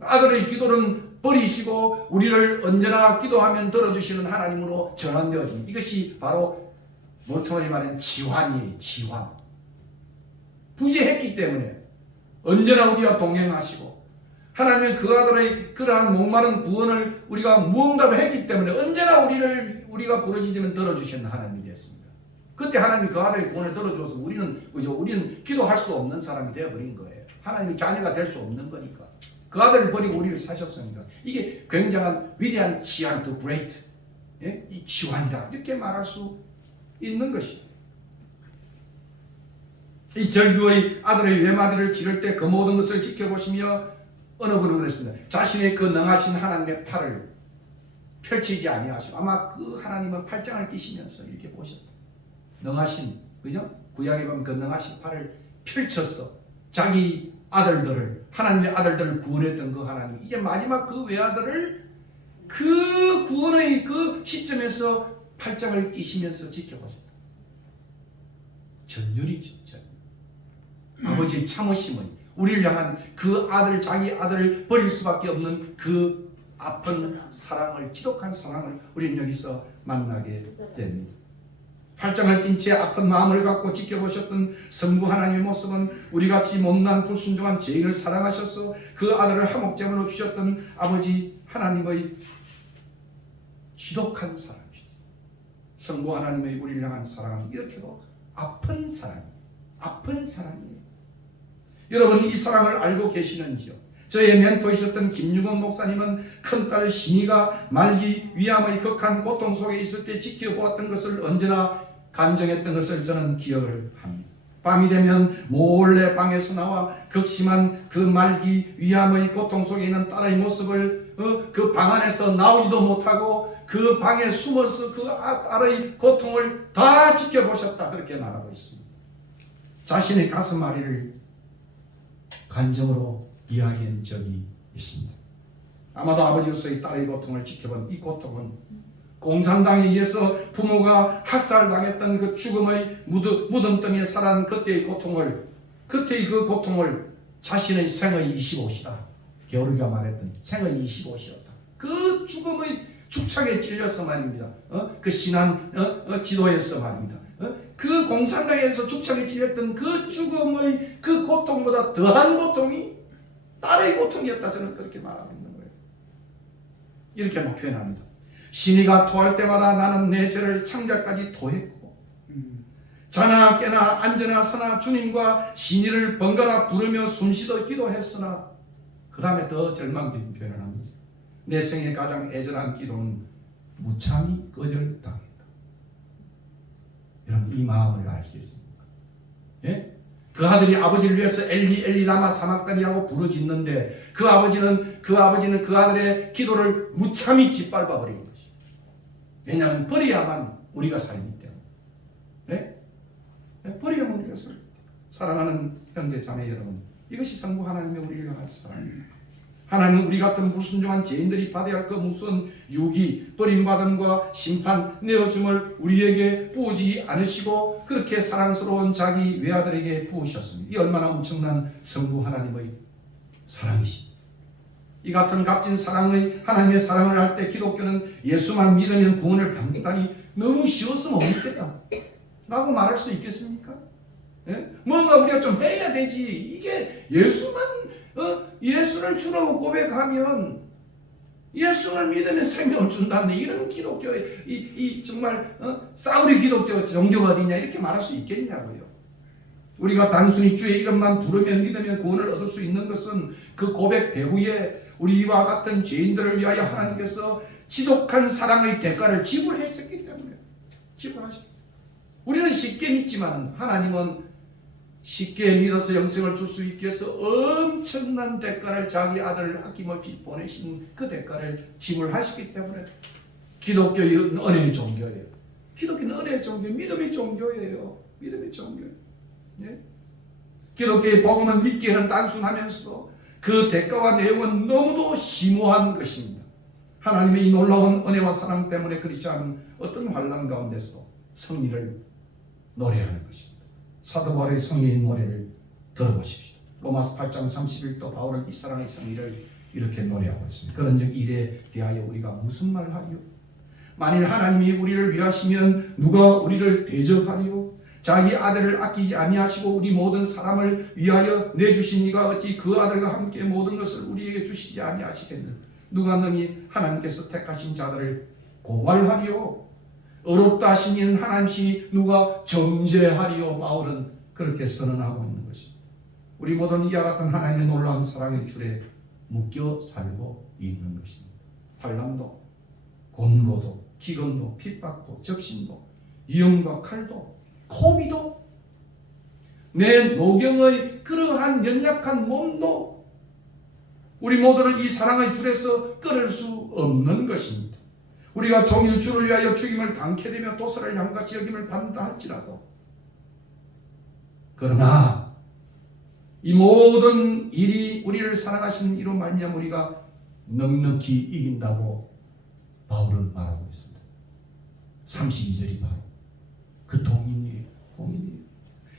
아들의 기도는 버리시고 우리를 언제나 기도하면 들어주시는 하나님으로 전환되어집니다. 이것이 바로 몰트먼이 말하는 지환이에요. 지환. 부재했기 때문에 언제나 우리와 동행하시고 하나님은 그 아들의 그러한 목마른 구원을 우리가 무응답을 했기 때문에 언제나 우리가 부르짖으면 들어주시는 하나님이 됐습니다. 그때 하나님이 그 아들의 구원을 들어줘서 우리는 기도할 수 없는 사람이 되어버린 거예요. 하나님이 자녀가 될 수 없는 거니까. 그 아들을 버리고 우리를 사셨으니까. 이게 굉장한 위대한 지환, the great, 이 지환이다 이렇게 말할 수 있는 것입니다. 이 절규의 아들의 외마디를 지를 때 그 모든 것을 지켜보시며 어느 분은 그랬습니다. 자신의 그 능하신 하나님의 팔을 펼치지 아니하시고, 아마 그 하나님은 팔짱을 끼시면서 이렇게 보셨다. 능하신, 그죠? 구약에 보면 그 능하신 팔을 펼쳐서 자기 아들들을, 하나님의 아들들을 구원했던 그 하나님, 이제 마지막 그 외아들을 그 구원의 그 시점에서 팔짱을 끼시면서 지켜보셨다. 전율이죠. 아버지의 참으심은 우리를 향한 그 아들, 자기 아들을 버릴 수밖에 없는 그 아픈 사랑을, 지독한 사랑을 우리는 여기서 만나게 됩니다. 팔짱을 낀 채 아픈 마음을 갖고 지켜보셨던 성부 하나님의 모습은 우리같이 못난 불순종한 죄인을 사랑하셔서 그 아들을 화목제물로 주셨던 아버지 하나님의 지독한 사랑이셨어요. 성부 하나님의 우리를 향한 사랑은 이렇게도 아픈 사랑이에요. 여러분 이 사랑을 알고 계시는지요? 저의 멘토이셨던 김유건 목사님은 큰딸 신이가 말기 위암의 극한 고통 속에 있을 때 지켜보았던 것을 언제나 간증했던 것을 저는 기억을 합니다. 밤이 되면 몰래 방에서 나와 극심한 그 말기 위암의 고통 속에 있는 딸의 모습을 그 방 안에서 나오지도 못하고 그 방에 숨어서 그 딸의 고통을 다 지켜보셨다 그렇게 말하고 있습니다. 자신의 가슴 아리를 간증으로 이야기한 적이 있습니다. 아마도 아버지로서의 딸의 고통을 지켜본 이 고통은 공산당에 의해서 부모가 학살당했던 그 죽음의 무덤덩이에 살아난 그때의 그 고통을 자신의 생의 25시다. 게오르기가 말했던 생의 25시였다. 그 죽음의 축창에 찔려서 말입니다. 그 신한 지도에서 말입니다. 그 공산당에서 축창에 찔렸던 그 죽음의 그 고통보다 더한 고통이 딸의 고통이었다. 저는 그렇게 말하고 있는 거예요. 이렇게 막 표현합니다. 신이가 토할 때마다 나는 내 죄를 창자까지 토했고 자나 깨나 앉으나 서나 주님과 신이를 번갈아 부르며 숨쉬듯 기도했으나 그 다음에 더 절망적인 표현을 합니다. 내 생에 가장 애절한 기도는 무참히 거절당했다. 여러분 이 마음을 알겠습니까? 예? 그 아들이 아버지를 위해서 엘리 엘리 라마 사막다니라고 부르짖는데 그 아버지는 그 아들의 기도를 무참히 짓밟아 버린 것입니다. 왜냐하면 버려야만 우리가 살기 때문에. 예? 버려야만 우리가 살기 때문에. 사랑하는 형제 자매 여러분, 이것이 성부 하나님의 우리를 향한 사랑입니다. 하나님은 우리 같은 불순종한 죄인들이 받아야 할 그 무슨 유기, 버림받음과 심판, 내어줌을 우리에게 부어주지 않으시고 그렇게 사랑스러운 자기 외아들에게 부으셨습니다. 이 얼마나 엄청난 성부 하나님의 사랑이십니까? 이 같은 값진 사랑의 하나님의 사랑을 할 때 기독교는 예수만 믿으면 구원을 받는다니 너무 쉬웠으면 어떻겠다 라고 말할 수 있겠습니까? 예? 뭔가 우리가 좀 해야 되지. 이게 예수만 예수를 주라고 고백하면 예수를 믿으면 생명을 준다는데 이런 기독교의 이 정말 싸구려 기독교 종교가 어디냐 이렇게 말할 수 있겠냐고요. 우리가 단순히 주의 이름만 부르면 믿으면 구원을 얻을 수 있는 것은 그 고백 배후에 우리와 같은 죄인들을 위하여 하나님께서 지독한 사랑의 대가를 지불했었기 때문에 지불하셨습니다. 우리는 쉽게 믿지만 하나님은 쉽게 믿어서 영생을 줄 수 있게 해서 엄청난 대가를 자기 아들을 아낌없이 보내신 그 대가를 지불하시기 때문에 기독교의 은혜의 종교예요. 기독교는 은혜의 종교, 믿음의 종교예요. 믿음의 종교예요. 예? 기독교의 복음은 믿기에는 단순하면서도 그 대가와 내용은 너무도 심오한 것입니다. 하나님의 이 놀라운 은혜와 사랑 때문에 크리스찬은 어떤 환난 가운데서도 승리를 노래하는 것입니다. 사도 바울의 승리의 노래를 들어보십시오. 로마서 8장 31도 바울은 이 사랑의 승리를 이렇게 노래하고 있습니다. 그런즉 이에 대하여 우리가 무슨 말을 하리요? 만일 하나님이 우리를 위하시면 누가 우리를 대적하리요? 자기 아들을 아끼지 아니하시고 우리 모든 사람을 위하여 내주신 이가 어찌 그 아들과 함께 모든 것을 우리에게 주시지 아니하시겠느냐? 누가 능히 하나님께서 택하신 자들을 고발하리요? 어렵다 하시니 하나님이 누가 정죄하리요? 바울은 그렇게 선언하고 있는 것입니다. 우리 모두는 이와 같은 하나님의 놀라운 사랑의 줄에 묶여 살고 있는 것입니다. 환난도, 곤고도, 기근도, 핍박도, 적신도, 위험과 칼도, 코비도, 내 노경의 그러한 연약한 몸도 우리 모두는 이 사랑의 줄에서 끊을 수 없는 것입니다. 우리가 종일 주를 위하여 죽임을 당케 되며 도살을 양같이 여김을 받는다 할지라도 그러나 이 모든 일이 우리를 사랑하시는 이로 말미암아 우리가 넉넉히 이긴다고 바울은 말하고 있습니다. 32절이 바로 그 동인이에요.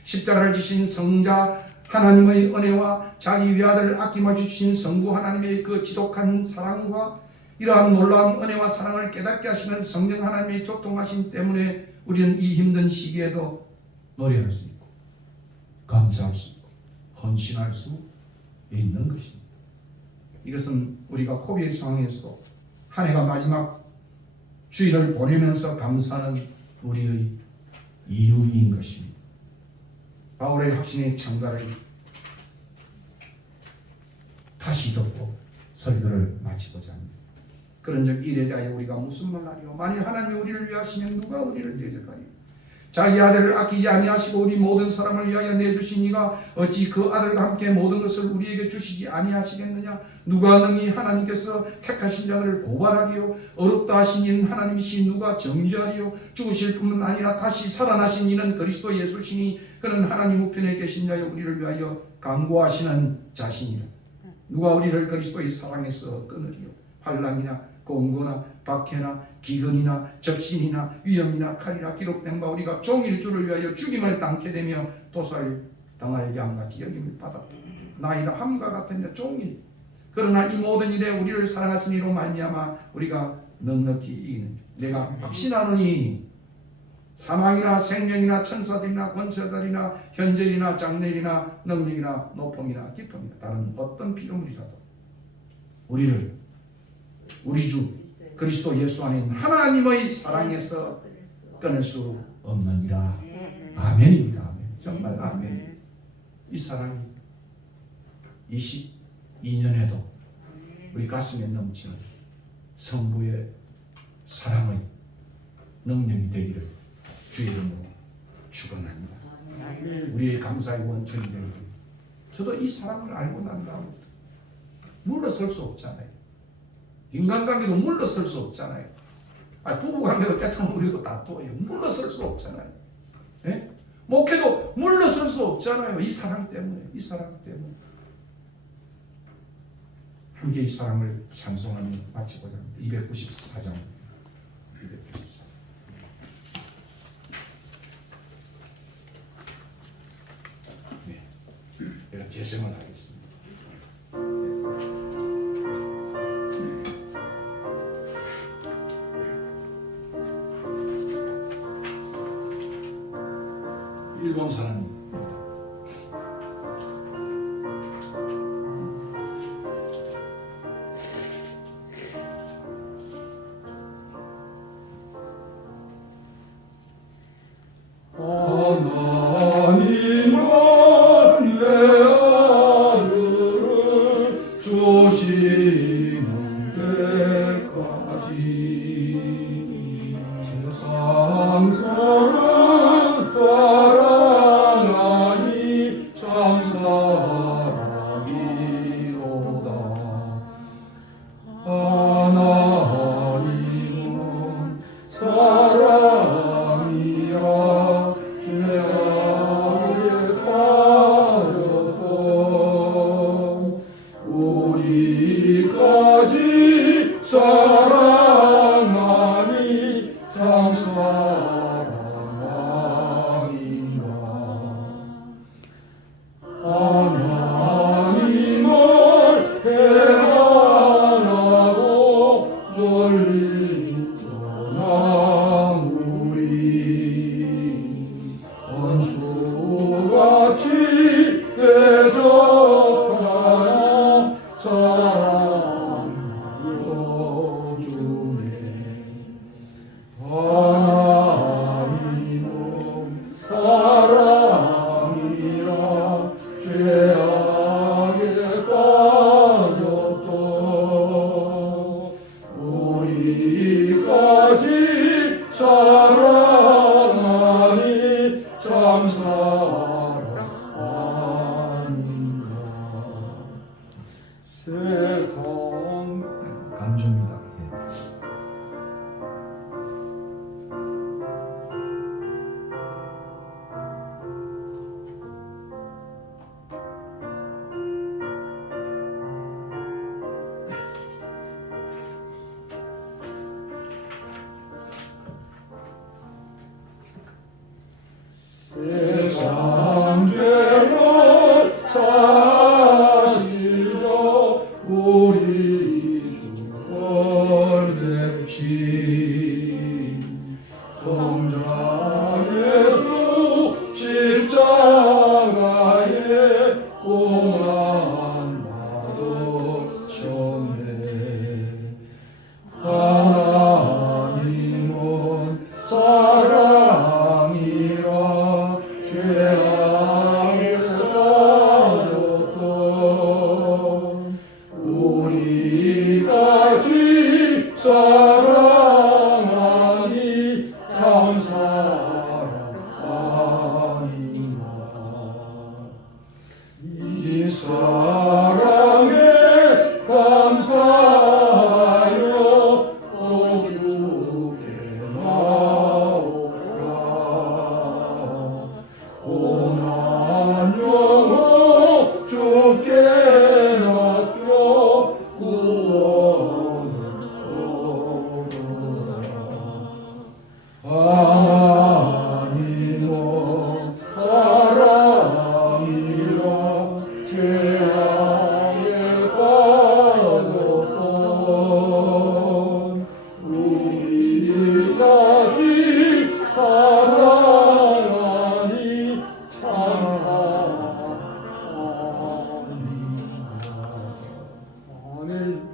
십자가를 지신 성자 하나님의 은혜와 자기 외아들을 아낌없이 주신 성부 하나님의 그 지독한 사랑과 이러한 놀라운 은혜와 사랑을 깨닫게 하시는 성령 하나님의 교통하심 때문에 우리는 이 힘든 시기에도 노래할 수 있고 감사할 수 있고 헌신할 수 있는 것입니다. 이것은 우리가 코비의 상황에서도 한 해가 마지막 주일을 보내면서 감사하는 우리의 이유인 것입니다. 바울의 확신의 창가를 다시 듣고 설교를 마치고자 합니다. 그런즉 이에 대하여 우리가 무슨 말하리요? 만일 하나님이 우리를 위하시면 누가 우리를 대적하리요? 자기 아들을 아끼지 아니하시고 우리 모든 사람을 위하여 내주신 이가 어찌 그 아들과 함께 모든 것을 우리에게 주시지 아니하시겠느냐? 누가 능히 하나님께서 택하신 자들을 고발하리요? 어렵다 하신 이는 하나님이시 누가 정죄하리요? 죽으실 뿐만 아니라 다시 살아나신 이는 그리스도 예수시니 그는 하나님 우편에 계신 자여 우리를 위하여 강구하시는 자신이라. 누가 우리를 그리스도의 사랑에서 끊으리요? 환난이나 공고나 박해나 기근이나 적신이나 위험이나 칼이나 기록된 바 우리가 종일 주를 위하여 죽임을 당케 되며 도살당할 양같이 여김을 받았나이다 함과 같은 종일. 그러나 이 모든 일에 우리를 사랑하신 이로 말미암아 우리가 넉넉히 이기는 내가 확신하노니 사망이나 생명이나 천사들이나 권세들이나 현재이나 장래이나 능력이나 높음이나 깊음이나 다른 어떤 피조물이라도 우리를 우리 주 그리스도 예수 안에 있는 하나님의 사랑에서 끊을 수 없느니라. 아멘입니다. 아멘. 정말 아멘. 이 사랑이 22년에도 우리 가슴에 넘치는 성부의 사랑의 능력이 되기를 주의 이름으로 축원합니다. 우리의 감사의 원천이 되기를. 저도 이 사랑을 알고 난 다음에 물러설 수 없잖아요. 인간관계도 물러설 수 없잖아요. 부부관계도 때통은 우리도 다투어요. 물러설 수 없잖아요. 예? 목회도 물러설 수 없잖아요. 이 사랑 때문에. 이 사랑 때문에. 함께 이 사랑을 찬송하며 마치고자 합니다. 294장. 294장. 네. 제가 재생을 하겠습니다. 일본 사람입니다. 하나님은 내 아들을 주시는 때까지 세상 사람 사랑하니 참 사랑이로다. 하나님은 사랑이라 죄악에 빠졌던 우리까지 사랑하니 참 사랑인가. 하나님을 대하고 멀리 떠난 우리 원수같이 대적하여 사랑하여 주네. 하나님은 사랑이라 죄악에 빠졌던 우리까지 사랑하니 참 사랑인가. 세상 간주입니다. 예. 세상 죄로 사시려 우리 주를 뵙시. 성자 예수 십자가에 고난 받으셨네. 하나님은 사랑이라 죄악에 빠졌던 우리까지 사랑하니 참 사랑인가. 이 사랑에 감사하여 또 주께 나오라. 고난 영혼 주께 맡겨 구원을 얻으라. 하나님은 사랑이라 죄악에 빠졌던 우리까지 사랑하니 참 사랑인가. 아멘.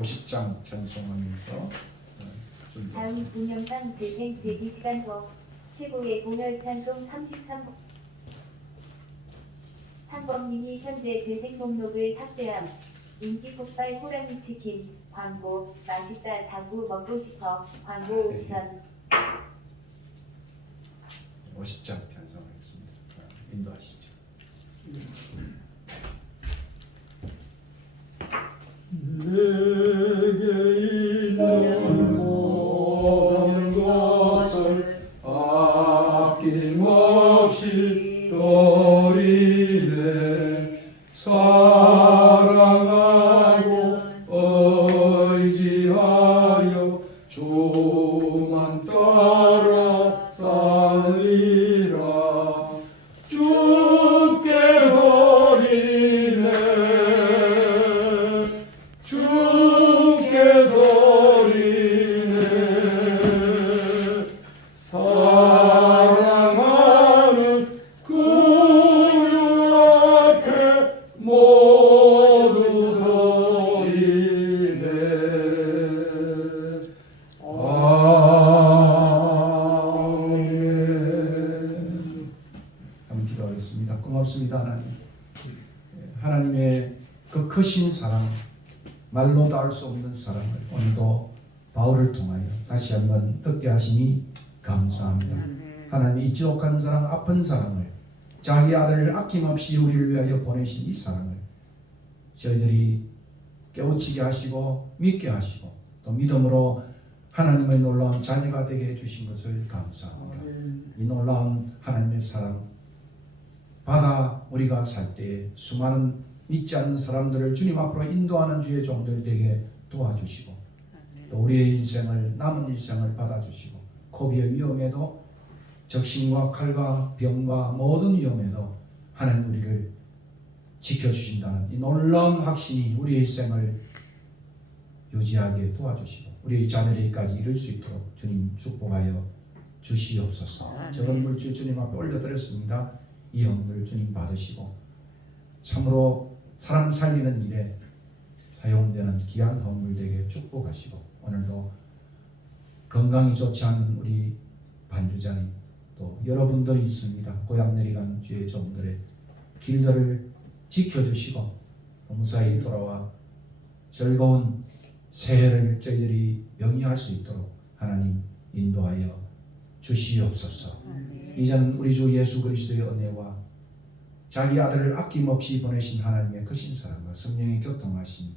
50장 찬송하면서 다음 동영상 재생 대기 시간 후 최고의 공열 찬송 33. 상범님이 현재 재생 목록을 삭제함. 인기 폭발 호랑이 치킨 광고 맛있다 자구 먹고 싶어 광고 옵션. 50장 찬송하겠습니다. 인도하시죠. 내게 있는 모든 것을 아낌없이 드리네. 사랑하고 의지하여 주만 따라 살리라. 주께 말로 닿을 수 없는 사랑을 오늘도 바울을 통하여 다시 한번 듣게 하시니 감사합니다. 하나님 이 지독한 사랑, 아픈 사랑을 자기 아들을 아낌없이 우리를 위하여 보내신 이 사랑을 저희들이 깨우치게 하시고 믿게 하시고 또 믿음으로 하나님의 놀라운 자녀가 되게 해주신 것을 감사합니다. 이 놀라운 하나님의 사랑 받아 우리가 살 때에 수많은 믿지 않는 사람들을 주님 앞으로 인도하는 주의 종들 되게 도와주시고 또 우리의 인생을 남은 일생을 받아주시고 고비의 위험에도 적신과 칼과 병과 모든 위험에도 하나님 우리를 지켜주신다는 이 놀라운 확신이 우리의 일생을 유지하게 도와주시고 우리의 자녀에게까지 이룰 수 있도록 주님 축복하여 주시옵소서. 적은 물질 주님 앞에 올려드렸습니다. 이 헌물 주님 받으시고 참으로 사람 살리는 일에 사용되는 귀한 헌물 되게 축복하시고 오늘도 건강이 좋지 않은 우리 반주자님 또 여러분들이 있습니다. 고향 내려간 주의 종들의 길들을 지켜주시고 무사히 돌아와 즐거운 새해를 저희들이 영위할 수 있도록 하나님 인도하여 주시옵소서. 이제는 우리 주 예수 그리스도의 은혜와 자기 아들을 아낌없이 보내신 하나님의 크신 사랑과 성령의 교통하심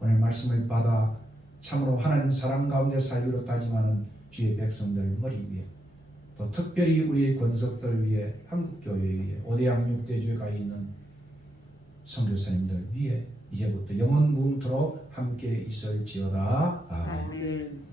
오늘 말씀을 받아 참으로 하나님 사랑 가운데 살기로 다짐하는 주의 백성들 머리 위에 또 특별히 우리의 권석들 위에 한국교회 위에 5대 양육대주에 가 있는 선교사님들 위에 이제부터 영원 무궁토록 함께 있을지어다. 아멘.